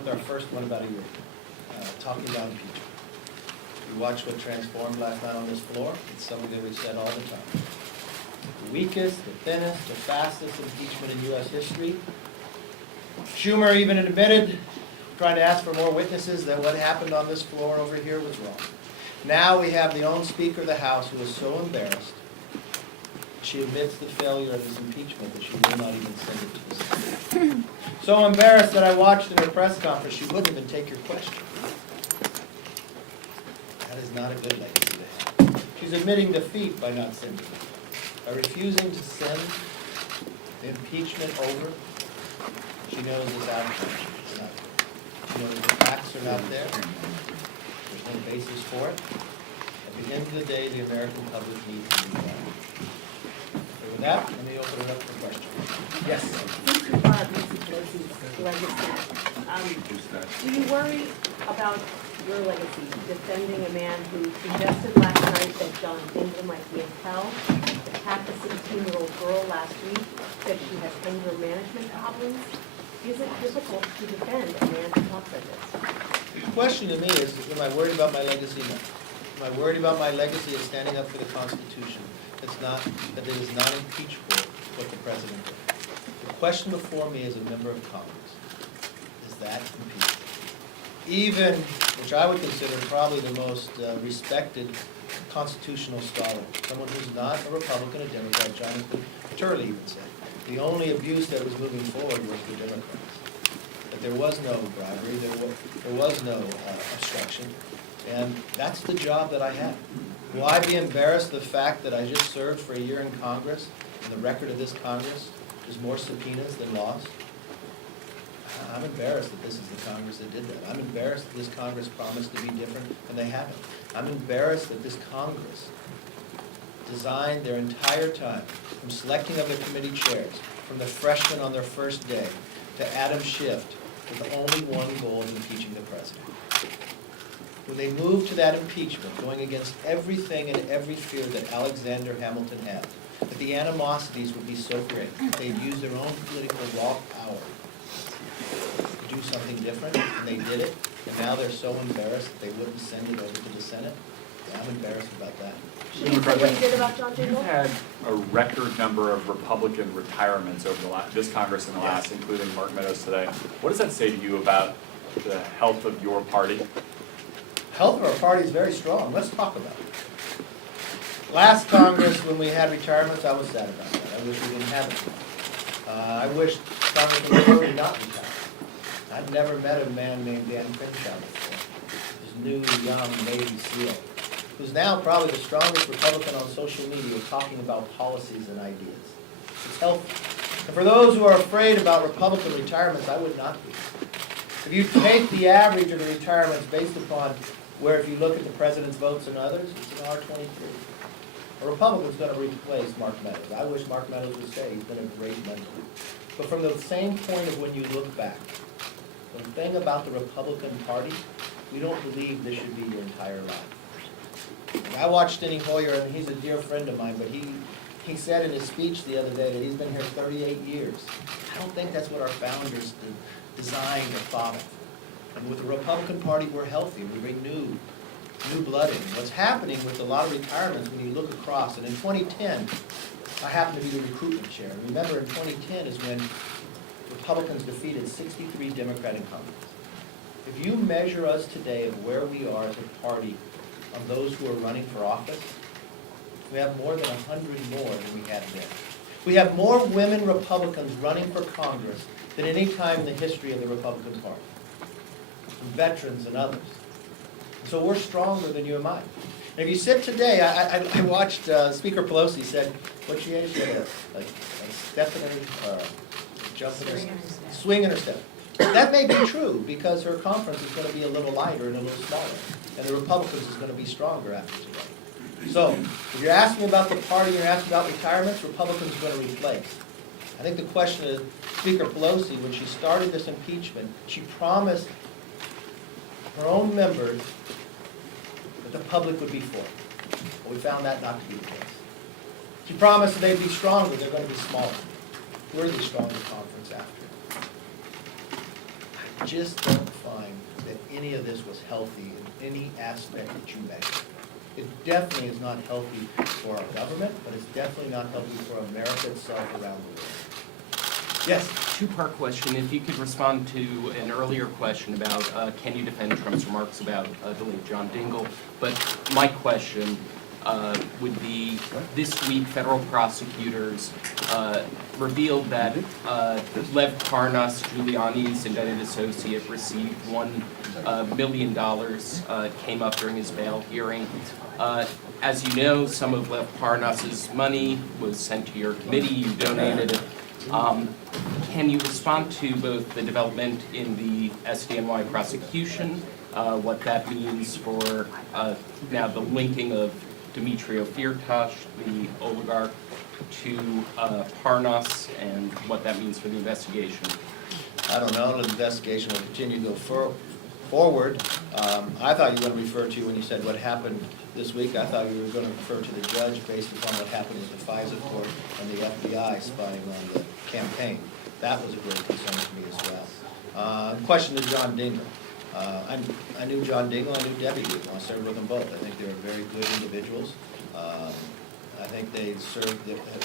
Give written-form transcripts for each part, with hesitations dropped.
with our first one about a year ago, talking about impeachment. We watched what transformed last night on this floor. It's something that we've said all the time. The weakest, the thinnest, the fastest impeachment in U.S. history. Schumer even admitted, trying to ask for more witnesses, that what happened on this floor over here was wrong. Now we have the own Speaker of the House who is so embarrassed, she admits the failure of this impeachment that she will not even send it to the Senate. So embarrassed that I watched in her press conference, she wouldn't even take your question. That is not a good legacy to have. She's admitting defeat by not sending it. By refusing to send the impeachment over, she knows this outcome is not good. She knows the facts are not there. There's no basis for it. At the end of the day, the American public needs to be done. So with that, let me open it up for questions. Yes? Since you brought up Nancy Pelosi's legacy, do you worry about your legacy defending a man who suggested last night that John Dingell might be in hell, attacked a 16-year-old girl last week, said she has anger management problems? Is it difficult to defend a man who talks like this? The question to me is, am I worried about my legacy? No. Am I worried about my legacy of standing up for the Constitution? That it is not impeachable what the President did. The question before me as a member of Congress, is that impeachable? Even, which I would consider probably the most respected constitutional scholar, someone who's not a Republican, a Democrat, Jonathan Turley even said, the only abuse that was moving forward was the Democrats. That there was no bribery, there was no obstruction, and that's the job that I have. Will I be embarrassed the fact that I just served for a year in Congress, and the record of this Congress is more subpoenas than laws? I'm embarrassed that this is the Congress that did that. I'm embarrassed that this Congress promised to be different, and they haven't. I'm embarrassed that this Congress designed their entire time, from selecting of their committee chairs, from the freshmen on their first day, to Adam Schiff, with only one goal of impeaching the president. When they moved to that impeachment, going against everything and every fear that Alexander Hamilton had, that the animosities would be so great, that they'd use their own political raw power to do something different, and they did it, and now they're so embarrassed that they wouldn't send it over to the Senate. Yeah, I'm embarrassed about that. Should you say what you did about John Dingell? You've had a record number of Republican retirements over this Congress and the last, including Mark Meadows today. What does that say to you about the health of your party? Health of our party is very strong. Let's talk about it. Last Congress, when we had retirements, I was sad about that. I wish we didn't have it. I wish Congress would not retire. I'd never met a man named Dan Crenshaw before. This new, young Navy SEAL, who's now probably the strongest Republican on social media talking about policies and ideas. It's healthy. And for those who are afraid about Republican retirements, I would not be. If you take the average of the retirements based upon where, if you look at the president's votes and others, it's an R23. A Republican's going to replace Mark Meadows. I wish Mark Meadows would stay. He's been a great mentor. But from the same point of when you look back, the thing about the Republican Party, we don't believe this should be your entire life. I watched Steny Hoyer, and he's a dear friend of mine, but he said in his speech the other day that he's been here 38 years. I don't think that's what our founders designed or thought of. And with the Republican Party, we're healthy. We bring new blood in. What's happening with a lot of retirements when you look across, and in 2010, I happened to be the recruitment chair. And remember, in 2010 is when Republicans defeated 63 Democratic incumbents. If you measure us today of where we are as a party on those who are running for office, we have more than 100 more than we had then. We have more women Republicans running for Congress than any time in the history of the Republican Party, veterans and others. So we're stronger than you and I. And if you sit today, I watched Speaker Pelosi said, what she had, a step in her, jump in her, swing in her step. That may be true because her conference is going to be a little lighter and a little smaller, and the Republicans is going to be stronger after today. So if you're asking about the party, you're asking about retirements, Republicans are going to replace. I think the question is, Speaker Pelosi, when she started this impeachment, she promised her own members that the public would be for it. But we found that not to be the case. She promised that they'd be stronger, they're going to be smaller. We're the stronger conference after. just don't find that any of this was healthy in any aspect that you measure. It definitely is not healthy for our government, but it's definitely not healthy for America itself around the world. Yes? Two-part question. If you could respond to an earlier question about can you defend Trump's remarks about delayed John Dingell? But my question would be, this week federal prosecutors revealed that Lev Parnas, Giuliani's indicted associate, received $1 million, came up during his bail hearing. As you know, some of Lev Parnas's money was sent to your committee, you donated it. Can you respond to both the development in the SDNY prosecution, what that means for now the linking of Dmitry Firtash, the oligarch, to Parnas, and what that means for the investigation? I don't know, the investigation will continue to go forward. I thought you were going to refer to, when you said what happened this week, I thought you were going to refer to the judge based upon what happened at the FISA court and the FBI spying on the campaign. That was a great concern to me as well. Question to John Dingell. I knew John Dingell, I knew Debbie Dingell. I served with them both. I think they were very good individuals. I think they served,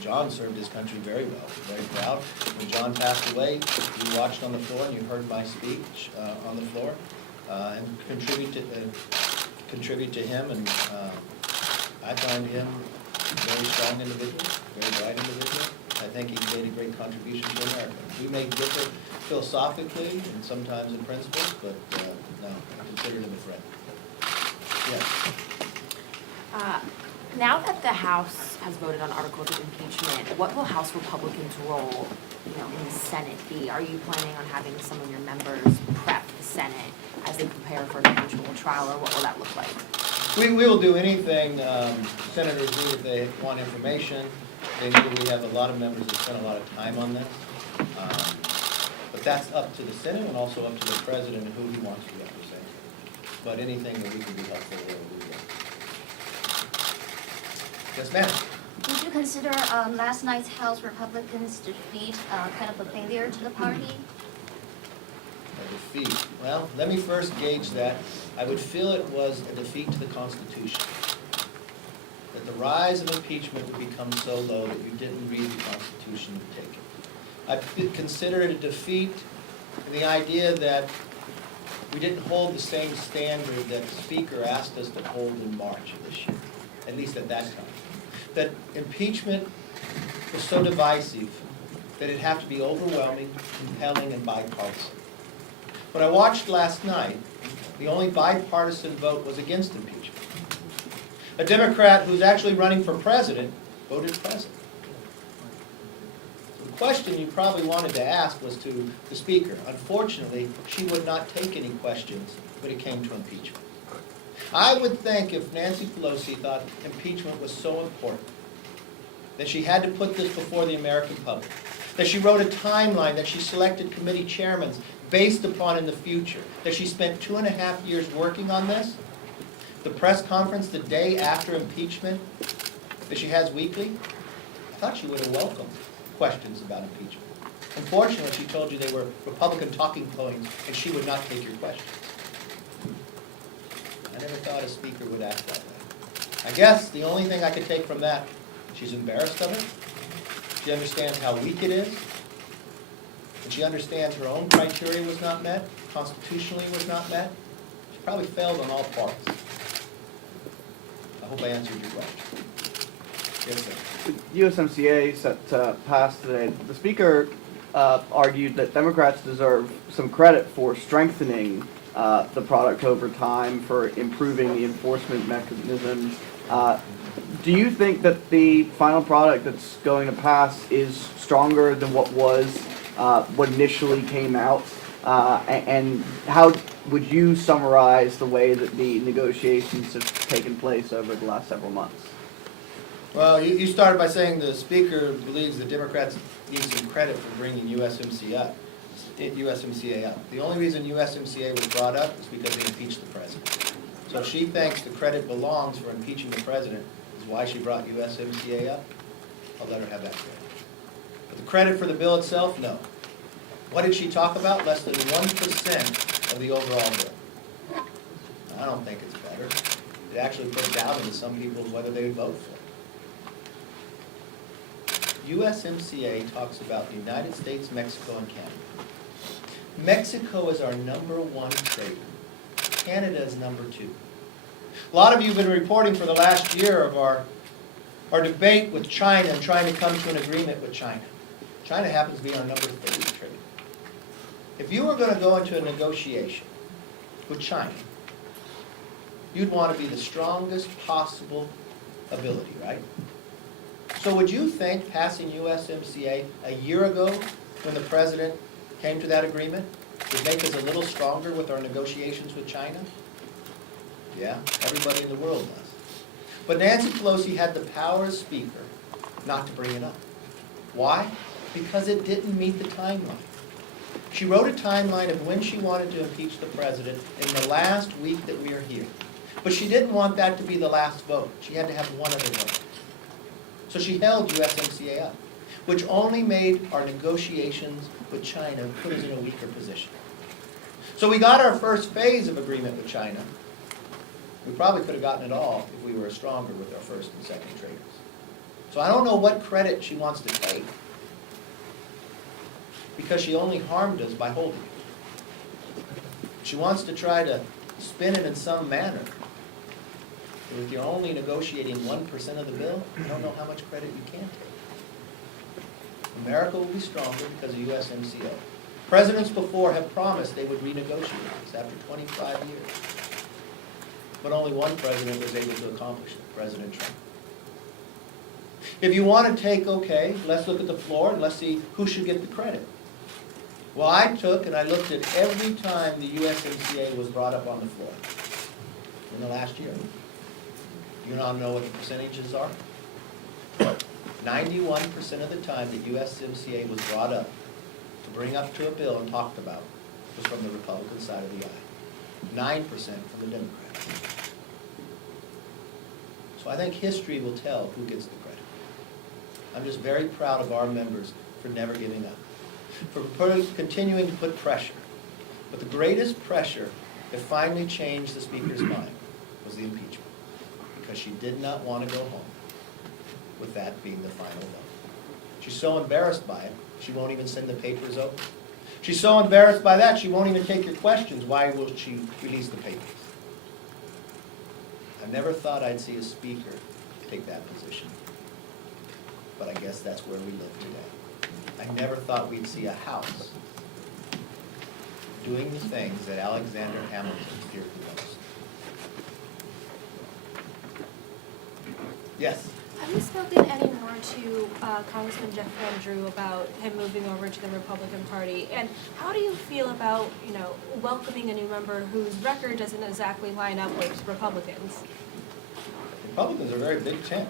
John served his country very well, very proud. When John passed away, you watched on the floor and you heard my speech on the floor, and contribute to him, and I find him a very strong individual, very bright individual. I think he made a great contribution to America. We may differ philosophically and sometimes in principles, but no, I consider him a friend. Yes. Now that the House has voted on articles of impeachment, what will House Republicans' role, in the Senate be? Are you planning on having some of your members prep the Senate as they prepare for an eventual trial, or what will that look like? We will do anything senators do if they want information. They know we have a lot of members that spend a lot of time on this. But that's up to the Senate and also up to the President and who he wants to represent. But anything that we can be helpful with, we will. Yes, ma'am. Would you consider last night's House Republicans' defeat kind of a failure to the party? A defeat. Well, let me first gauge that. I would feel it was a defeat to the Constitution. That the rise of impeachment would become so low that you didn't read the Constitution to take it. I consider it a defeat in the idea that we didn't hold the same standard that the Speaker asked us to hold in March of this year, at least at that time. That impeachment was so divisive that it'd have to be overwhelming, compelling, and bipartisan. What I watched last night, the only bipartisan vote was against impeachment. A Democrat who's actually running for president voted president. The question you probably wanted to ask was to the Speaker. Unfortunately, she would not take any questions when it came to impeachment. I would think if Nancy Pelosi thought impeachment was so important that she had to put this before the American public, that she wrote a timeline, that she selected committee chairmen based upon in the future, that she spent 2.5 years working on this, the press conference the day after impeachment that she has weekly, I thought she would have welcomed questions about impeachment. Unfortunately, she told you they were Republican talking points and she would not take your questions. I never thought a speaker would act that way. I guess the only thing I could take from that, she's embarrassed of it. She understands how weak it is. And she understands her own criteria was not met, constitutionally was not met. She probably failed on all parts. I hope I answered your question. Yes, sir. The USMCA set to pass today. The Speaker argued that Democrats deserve some credit for strengthening the product over time, for improving the enforcement mechanisms. Do you think that the final product that's going to pass is stronger than what was what initially came out? And how would you summarize the way that the negotiations have taken place over the last several months? Well, you started by saying the Speaker believes the Democrats need some credit for bringing USMCA up. The only reason USMCA was brought up is because they impeached the President. So she thinks the credit belongs for impeaching the President, is why she brought USMCA up. I'll let her have that credit. But the credit for the bill itself, no. What did she talk about? Less than 1% of the overall bill. I don't think it's better. It actually put doubt into some people whether they would vote for it. USMCA talks about the United States, Mexico, and Canada. Mexico is our #1 trader. Canada is #2. A lot of you have been reporting for the last year of our debate with China and trying to come to an agreement with China. China happens to be our #3 trader. If you were going to go into a negotiation with China, you'd want to be the strongest possible ability, right? So would you think passing USMCA a year ago, when the president came to that agreement, would make us a little stronger with our negotiations with China? Yeah, everybody in the world does. But Nancy Pelosi had the power as Speaker not to bring it up. Why? Because it didn't meet the timeline. She wrote a timeline of when she wanted to impeach the president in the last week that we are here. But she didn't want that to be the last vote. She had to have one other vote. So she held USMCA up, which only made our negotiations with China put us in a weaker position. So we got our first phase of agreement with China. We probably could have gotten it all if we were stronger with our first and second traders. So I don't know what credit she wants to take, because she only harmed us by holding it. She wants to try to spin it in some manner. If you're only negotiating 1% of the bill, I don't know how much credit you can take. America will be stronger because of USMCA. Presidents before have promised they would renegotiate this after 25 years. But only one president was able to accomplish it, President Trump. If you want to take, okay, let's look at the floor and let's see who should get the credit. Well, I took and I looked at every time the USMCA was brought up on the floor in the last year. You don't know what the percentages are? 91% of the time that USMCA was brought up to bring up to a bill and talked about was from the Republican side of the aisle. 9% from the Democrats. So I think history will tell who gets the credit. I'm just very proud of our members for never giving up, for continuing to put pressure. But the greatest pressure that finally changed the Speaker's mind was the impeachment, because she did not want to go home with that being the final vote. She's so embarrassed by it, she won't even send the papers over. She's so embarrassed by that, she won't even take your questions. Why will she release the papers? I never thought I'd see a Speaker take that position, but I guess that's where we live today. I never thought we'd see a House doing the things that Alexander Hamilton feared the most. Yes? Have you spoken any more to Congressman Jeff Van Drew about him moving over to the Republican Party? And how do you feel about, welcoming a new member whose record doesn't exactly line up with Republicans? Republicans are a very big tent.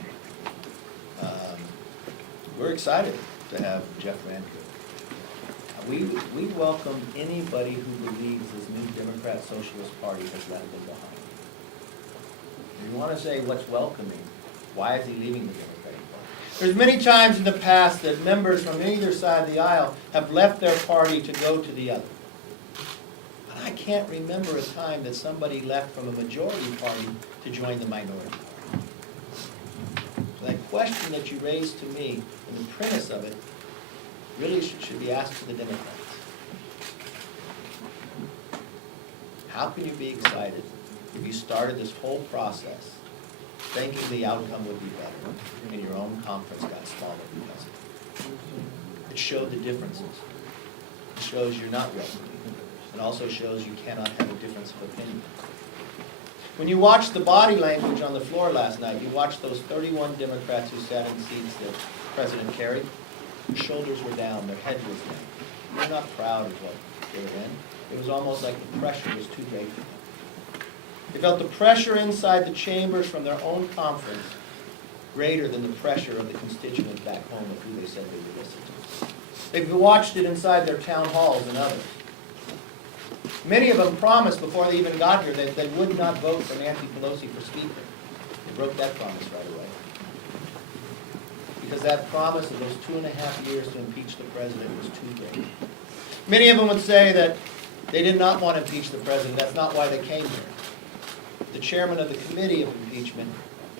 We're excited to have Jeff Van Drew. We welcome anybody who believes this new Democrat Socialist Party has left them behind. If you want to say what's welcoming, why is he leaving the Democratic Party? There's many times in the past that members from either side of the aisle have left their party to go to the other. But I can't remember a time that somebody left from a majority party to join the minority party. So that question that you raised to me, and the premise of it, really should be asked to the Democrats. How can you be excited if you started this whole process thinking the outcome would be better, and your own conference got smaller because of it? It showed the differences. It shows you're not ready. It also shows you cannot have a difference of opinion. When you watched the body language on the floor last night, you watched those 31 Democrats who sat in seats that the President carried. Their shoulders were down, their head was down. They're not proud of what they were in. It was almost like the pressure was too great for them. They felt the pressure inside the chambers from their own conference greater than the pressure of the constituents back home of who they said they would listen to. They've watched it inside their town halls and others. Many of them promised before they even got here that they would not vote for Nancy Pelosi for Speaker. They broke that promise right away. Because that promise of those 2.5 years to impeach the president was too great. Many of them would say that they did not want to impeach the president. That's not why they came here. The chairman of the committee of impeachment,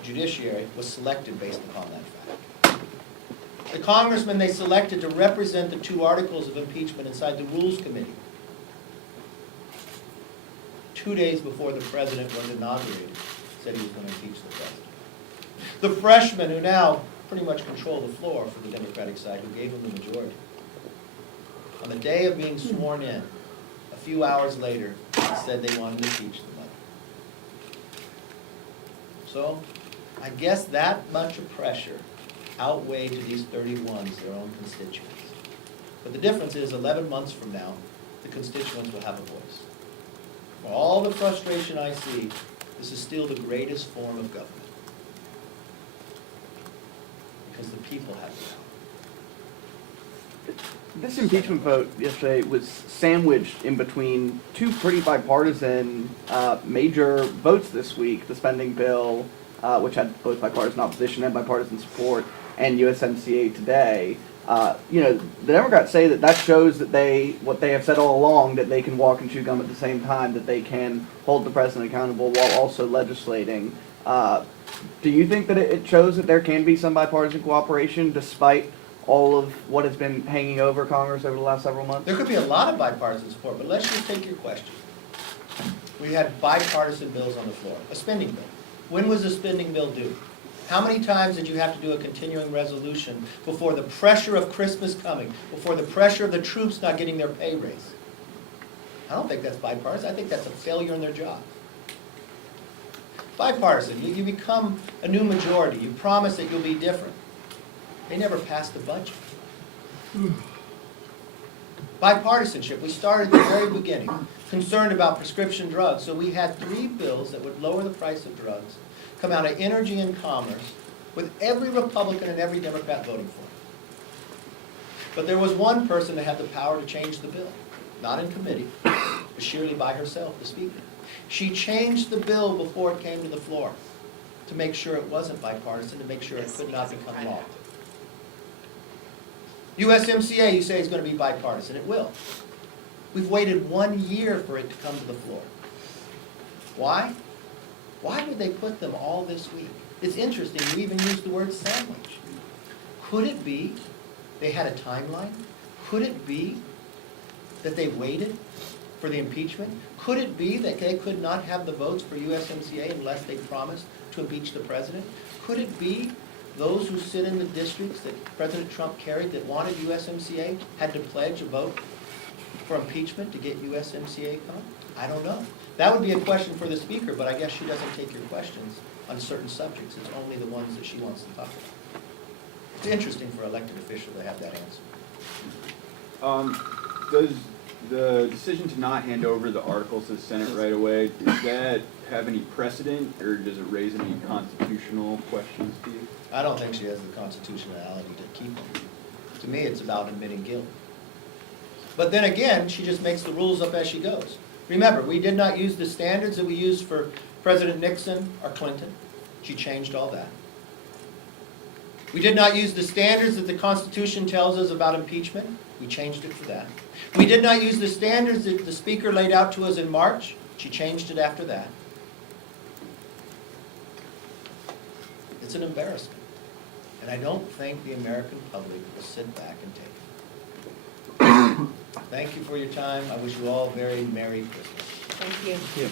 judiciary, was selected based upon that fact. The congressman they selected to represent the 2 articles of impeachment inside the Rules Committee 2 days before the president was inaugurated said he was going to impeach the president. The freshmen who now pretty much control the floor for the Democratic side, who gave him the majority, on the day of being sworn in, a few hours later, said they wanted to impeach the mother. So, I guess that much of pressure outweighed to these 31s their own constituents. But the difference is 11 months from now, the constituents will have a voice. For all the frustration I see, this is still the greatest form of government. Because the people have the power. This impeachment vote yesterday was sandwiched in between 2 pretty bipartisan major votes this week, the spending bill, which had both bipartisan opposition and bipartisan support, and USMCA today. The Democrats say that shows that what they have said all along, that they can walk and chew gum at the same time, that they can hold the president accountable while also legislating. Do you think that it shows that there can be some bipartisan cooperation despite all of what has been hanging over Congress over the last several months? There could be a lot of bipartisan support, but let's just take your question. We had bipartisan bills on the floor, a spending bill. When was the spending bill due? How many times did you have to do a continuing resolution before the pressure of Christmas coming, before the pressure of the troops not getting their pay raise? I don't think that's bipartisan. I think that's a failure in their job. Bipartisan, you become a new majority. You promise that you'll be different. They never passed the budget. Bipartisanship, we started at the very beginning, concerned about prescription drugs. So we had 3 bills that would lower the price of drugs, come out of energy and commerce, with every Republican and every Democrat voting for it. But there was one person that had the power to change the bill, not in committee, but sheerly by herself, the Speaker. She changed the bill before it came to the floor to make sure it wasn't bipartisan, to make sure it could not become law. USMCA, you say, is going to be bipartisan. It will. We've waited 1 year for it to come to the floor. Why? Why would they put them all this week? It's interesting, we even used the word sandwich. Could it be they had a timeline? Could it be that they waited for the impeachment? Could it be that they could not have the votes for USMCA unless they promised to impeach the president? Could it be those who sit in the districts that President Trump carried that wanted USMCA had to pledge a vote for impeachment to get USMCA come? I don't know. That would be a question for the Speaker, but I guess she doesn't take your questions on certain subjects. It's only the ones that she wants to talk about. It's interesting for an elected official to have that answer. Does the decision to not hand over the articles to the Senate right away, does that have any precedent, or does it raise any constitutional questions to you? I don't think she has the constitutionality to keep them. To me, it's about admitting guilt. But then again, she just makes the rules up as she goes. Remember, we did not use the standards that we used for President Nixon or Clinton. She changed all that. We did not use the standards that the Constitution tells us about impeachment. We changed it for that. We did not use the standards that the Speaker laid out to us in March. She changed it after that. It's an embarrassment. And I don't think the American public will sit back and take it. Thank you for your time. I wish you all a very Merry Christmas. Thank you. Thank you.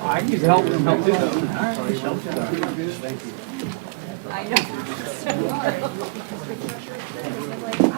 I need help too, though. I know.